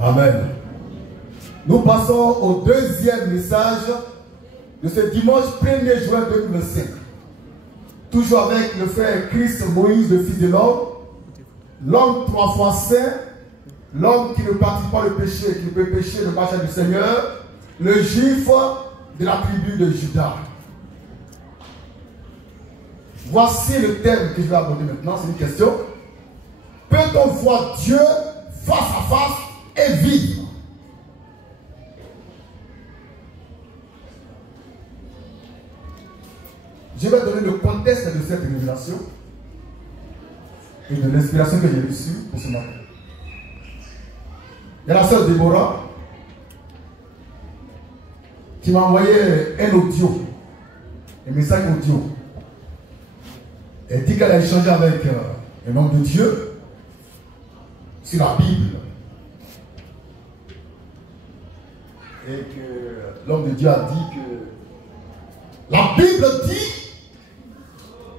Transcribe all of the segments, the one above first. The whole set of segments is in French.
Amen. Nous passons au deuxième message de ce dimanche 1er juin 2025. Toujours avec le frère Christ Moïse, le Fils de l'homme 3 fois saint, l'homme qui ne pratique pas le péché, qui ne peut pécher le marché du Seigneur, le juif de la tribu de Juda. Voici le thème que je vais aborder maintenant, c'est une question. Peut-on voir Dieu face à face et vivre? Je vais donner le contexte de cette révélation et de l'inspiration que j'ai reçue pour ce matin. Il y a la sœur Déborah qui m'a envoyé un audio, un message audio. Elle dit qu'elle a échangé avec un homme de Dieu sur la Bible. Et que l'homme de Dieu a dit que la Bible dit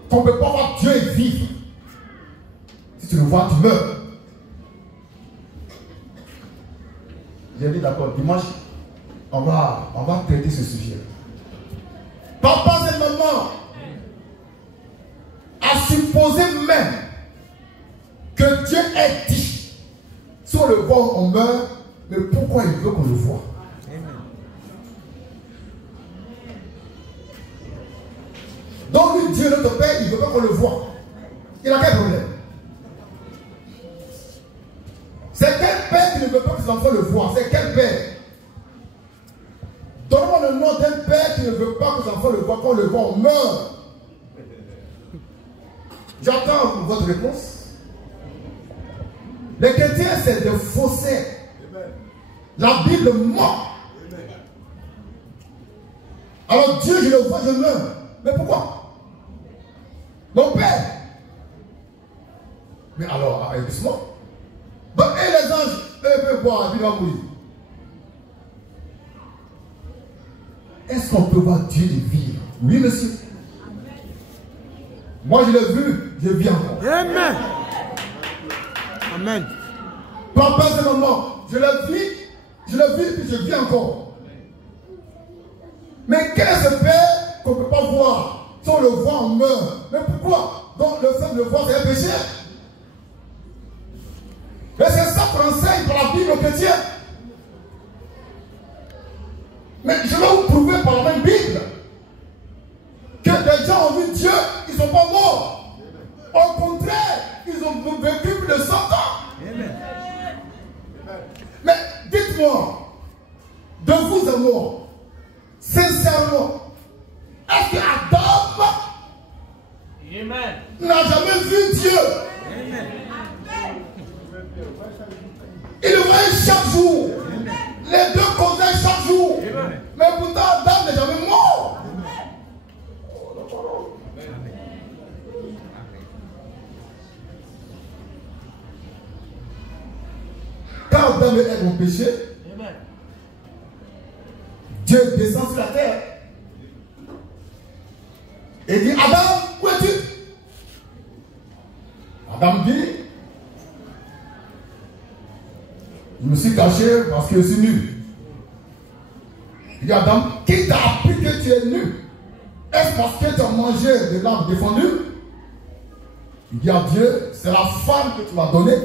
qu'on ne peut pas voir Dieu et vivre. Si tu le vois, tu meurs. J'ai dit d'accord, dimanche, on va traiter ce sujet. Papa et maman a supposé même que Dieu ait dit, si on le voit, on meurt, mais pourquoi il veut qu'on le voit? Donc lui, Dieu, notre Père, il ne veut pas qu'on le voit. Il a quel problème? C'est quel père qui ne veut pas que ses enfants le voient? C'est quel père? Donne-moi le nom d'un père qui ne veut pas que ses enfants le voient. Quand on le voit, on meurt. J'attends votre réponse. Les chrétiens, c'est des faussaires. La Bible ment. Alors Dieu, je le vois, je meurs. Mais pourquoi? Mon père. Mais alors, doucement. Donc, et les anges, eux peuvent voir, puis ils vont mourir. Est-ce qu'on peut voir Dieu et vivre? Oui, monsieur. Moi, je l'ai vu, je vis encore. Amen. Amen. Papa et maman, je l'ai vu, puis je vis encore. Mais quel est ce père qu'on ne peut pas voir? Si on le voit, on meurt. Mais pourquoi? Donc, le fait de le voir, c'est un péché. Et c'est ça qu'on enseigne par la Bible aux chrétiens. Mais je vais vous prouver par la même Bible que des gens ont vu Dieu, ils ne sont pas morts. Au contraire, ils ont vécu plus de 100 ans. Amen. Mais dites-moi, de vous à moi, sincèrement, est-ce que Adam n'a jamais vu Dieu? Amen. Il le voyait chaque jour. Amen. Les deux causaient chaque jour. Amen. Mais pourtant, Adam n'est jamais mort. Amen. Quand Adam est mon péché, amen, Dieu descend sur la terre et dit, Adam, où es-tu? Adam dit, je me suis caché parce que je suis nu. Il dit, Adam, qui t'a appris que tu es nu? Est-ce parce que tu as mangé de l'arbre défendu? Il dit à Dieu, c'est la femme que tu m'as donnée,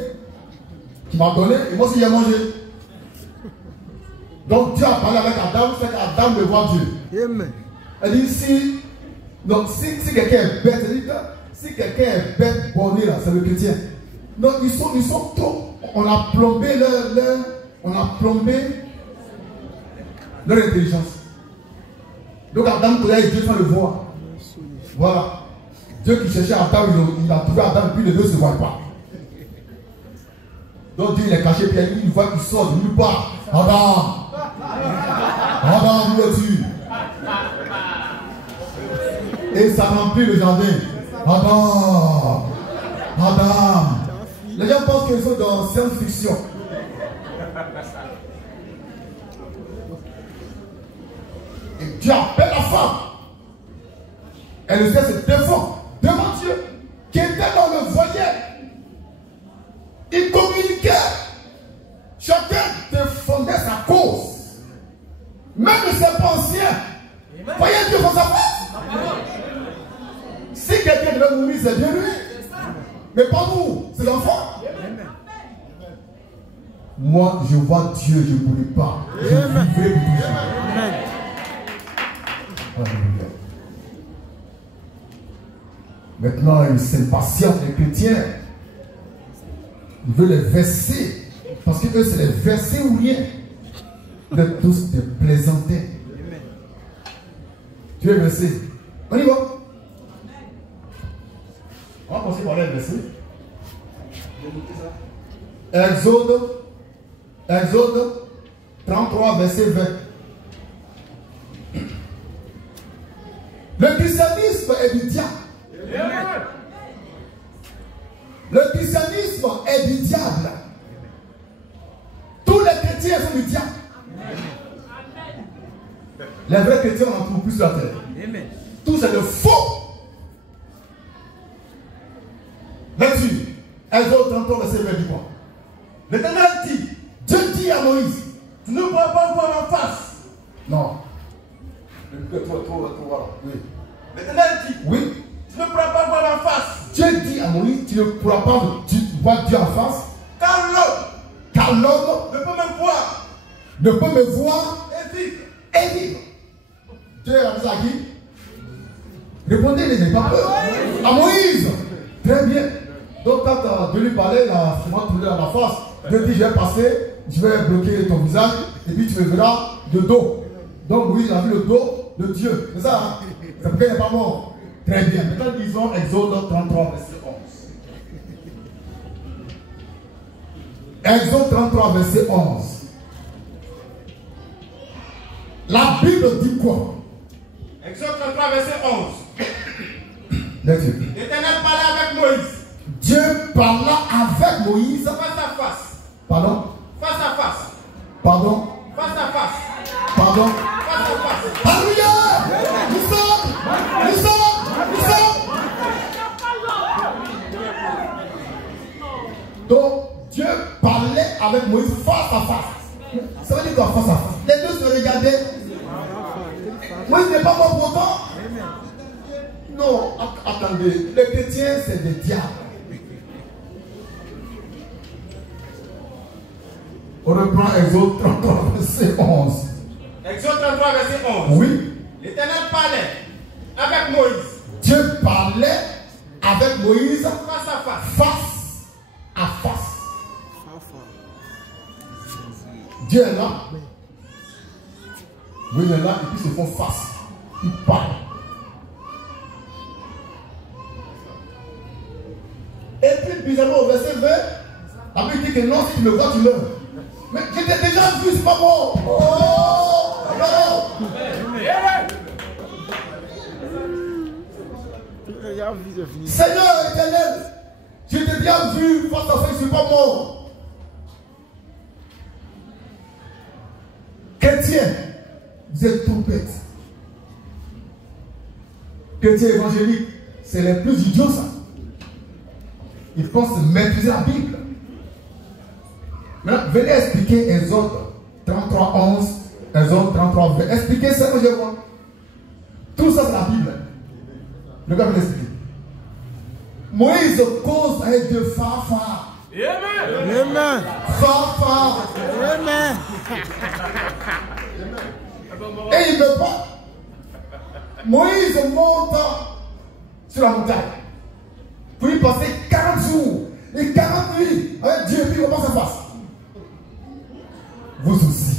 qui m'a donné, et moi aussi j'ai mangé. Donc Dieu a parlé avec Adam, c'est qu'Adam le voit Dieu. Amen. Elle dit, si quelqu'un est bête, elle dit, si quelqu'un est bête, borné là, c'est le chrétien. Donc ils sont trop. On a plombé leur intelligence. Donc Adam connaît Dieu sans le voir. Voilà. Dieu qui cherchait Adam, il a trouvé Adam, puis les deux ne se voient pas. Donc Dieu il est caché, puis il voit qu'il sort de nulle part. Adam, où es-tu? Et ça remplit le jardin. Adam. Les gens pensent qu'ils sont dans science-fiction. Et Dieu appelle la femme. Elle essaie de se défendre devant Dieu, qui était dans le voyait. Il communiquait. Chacun défendait sa cause. Même les serpents anciens. Voyez Dieu dans sa face. Si quelqu'un devait mourir, c'est bien lui. Mais pas nous, ses enfants. Moi, je vois Dieu, je ne mourrai pas. Je vivrai pour toujours. Alléluia. Maintenant, ils s'impatientent, les chrétiens. Ils veulent les verser. Parce que eux, c'est les versets ou rien. Vous êtes tous des plaisantins. Tu es versé. On y va. On va commencer par les versets. Exode 33, verset 20. Le christianisme est du diable. Le christianisme est du diable. Tous les chrétiens sont du diable. Les vrais chrétiens n'en trouvent plus sur la terre. Tout c'est de faux. Là-dessus, Exode 33, verset 20 dit quoi? L'Éternel dit, Dieu dit à Moïse, tu ne pourras pas voir en face. Non. Oui. L'Éternel dit, oui. Tu ne pourras pas voir en face. Dieu dit à Moïse, tu ne pourras pas voir Dieu en face. Car l'homme ne peut me voir. Ne peut me voir et vivre. Et vivre. Dieu a dit à qui? Répondez-les, pas peur. À Moïse. Très bien. Donc quand Dieu lui parlait, il a souvent tourné dans la face. Dieu dit, je vais passer, je vais bloquer ton visage, et puis tu me verras de dos. Donc Moïse a vu le dos de Dieu. C'est ça, hein? C'est pourquoi il n'est pas mort. Très bien. Maintenant, disons Exode 33, verset 11. Exode 33, verset 11. La Bible dit quoi? Exode 33, verset 11. L'Éternel parlait avec Moïse. Dieu parla avec Moïse. Face à face. Pardon? Face à face. Pardon? Face à face. Pardon? Face à face. Alléluia! Nous sommes. Donc, Dieu parlait avec Moïse face à face. Ça veut dire quoi, face à face? Les deux se regardaient. Moïse n'est pas mort pour autant. Non, attendez. Les chrétiens, c'est des diables. On reprend Exode 33, verset 11. Exode 33, verset 11. Oui. L'Éternel parlait avec Moïse. Dieu parlait avec Moïse face à face. Face à face. Dieu est là. Oui, il est là et puis ils se font face. Ils parlent. Et puis, bizarrement, au verset 20, la Bible dit que non, si tu me vois, tu meurs. Mais je t'ai déjà vu, c'est pas bon. Oh, non. Seigneur éternel, je t'ai déjà vu, face à face, je ne suis pas mort. Chrétien, vous êtes trop bêtes. Chrétien évangélique, c'est les plus idiots, ça. Ils pensent maîtriser la Bible. Maintenant, venez expliquer Exode 33, 11, Exode 33, 20. Expliquez ça que je vois. Tout ça, c'est la Bible. Le gars me l'explique. Moïse cause avec Dieu fa. Amen. Fa. Amen. Et il ne veut pas. Moïse monte sur la montagne. Pour y passer 40 jours et 40 nuits avec Dieu, puis on passe à face. Vous aussi.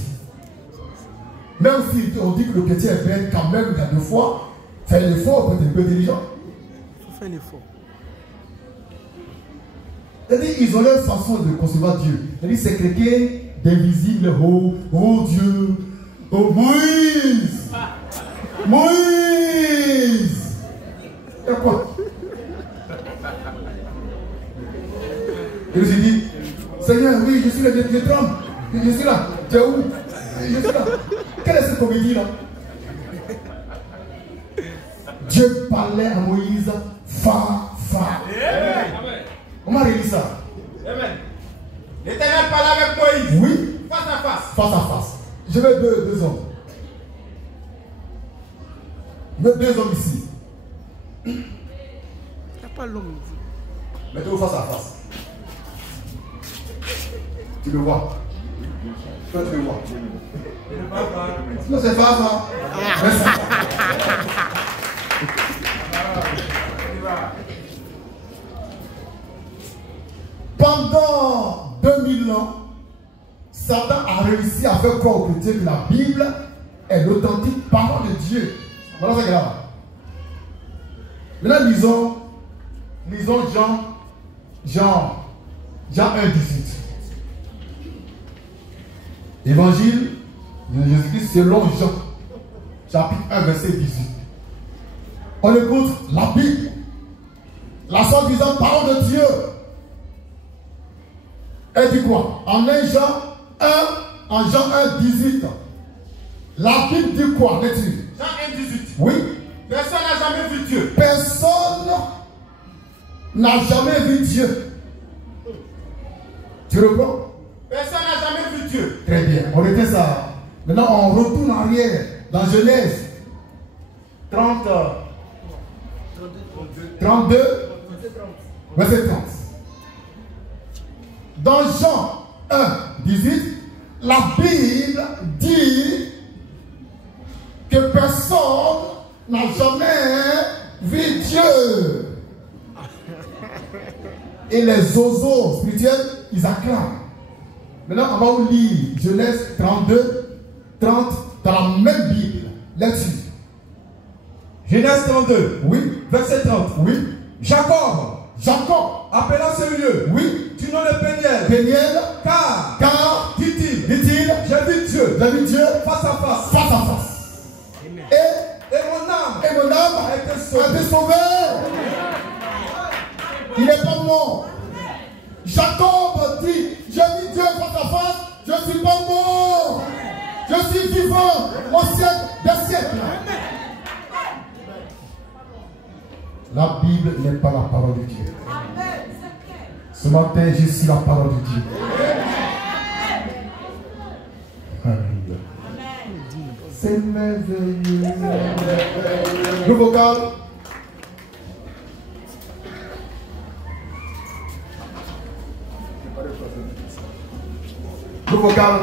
Même si on dit que le chrétien est bête, quand même, il y a 2 fois, faire l'effort pour être un peu intelligent. Il faut faire l'effort. C'est-à-dire, ils ont leur façon de concevoir Dieu. C'est-à-dire, c'est quelqu'un d'invisible. Oh Dieu. Oh Moïse. Moïse. Il y a quoi? Et je dis, Seigneur, oui, je suis là, je tremble. Je suis là. Tu es où? Je suis là. Quelle est cette comédie-là? Dieu parlait à Moïse, fa. On m'a réuni ça. L'Éternel parlait avec Moïse. Oui. Face à face. Face à face. Je veux deux hommes. Je veux deux hommes ici. Il n'y a pas l'homme. Mettez-vous face à face. Tu le vois. Toi, tu le vois. Non, c'est pas ça. Pendant 2000 ans, Satan a réussi à faire croire aux chrétiens que la Bible est l'authentique parole de Dieu. Voilà, c'est grave. Maintenant, lisons Jean 1, 18. Évangile de Jésus-Christ selon Jean, chapitre 1, verset 18. On écoute la Bible, la soi-disant parole de Dieu. Elle dit quoi? En Jean 1, 18. La Bible dit quoi? Lecture. Jean 1, 18. Oui. Personne n'a jamais vu Dieu. Personne n'a jamais vu Dieu. Tu reprends? Personne n'a jamais vu Dieu. Très bien. On retient ça. Maintenant, on retourne en arrière dans Genèse 32, verset 30. Dans Jean 1, 18, la Bible dit que personne n'a jamais vu Dieu. Et les oiseaux spirituels, ils acclament. Maintenant, on va vous lire Genèse 32, 30 dans la même Bible. Là-dessus. Genèse 32. Oui. Verset 30. Oui. Jacob, appelant ce lieu. Oui. Du nom de Péniel. Péniel. Car, dit-il, j'ai vu Dieu. Face à face. Face à face. Amen. Et mon âme a été sauvée. Il n'est pas mort. Jacob dit, j'ai vu Dieu face à face, je ne suis pas mort. Je suis vivant au siècle des siècles. La Bible n'est pas la parole de Dieu. Ce matin, je suis la parole de Dieu. Amen. C'est merveilleux. Le vocal. Le vocal.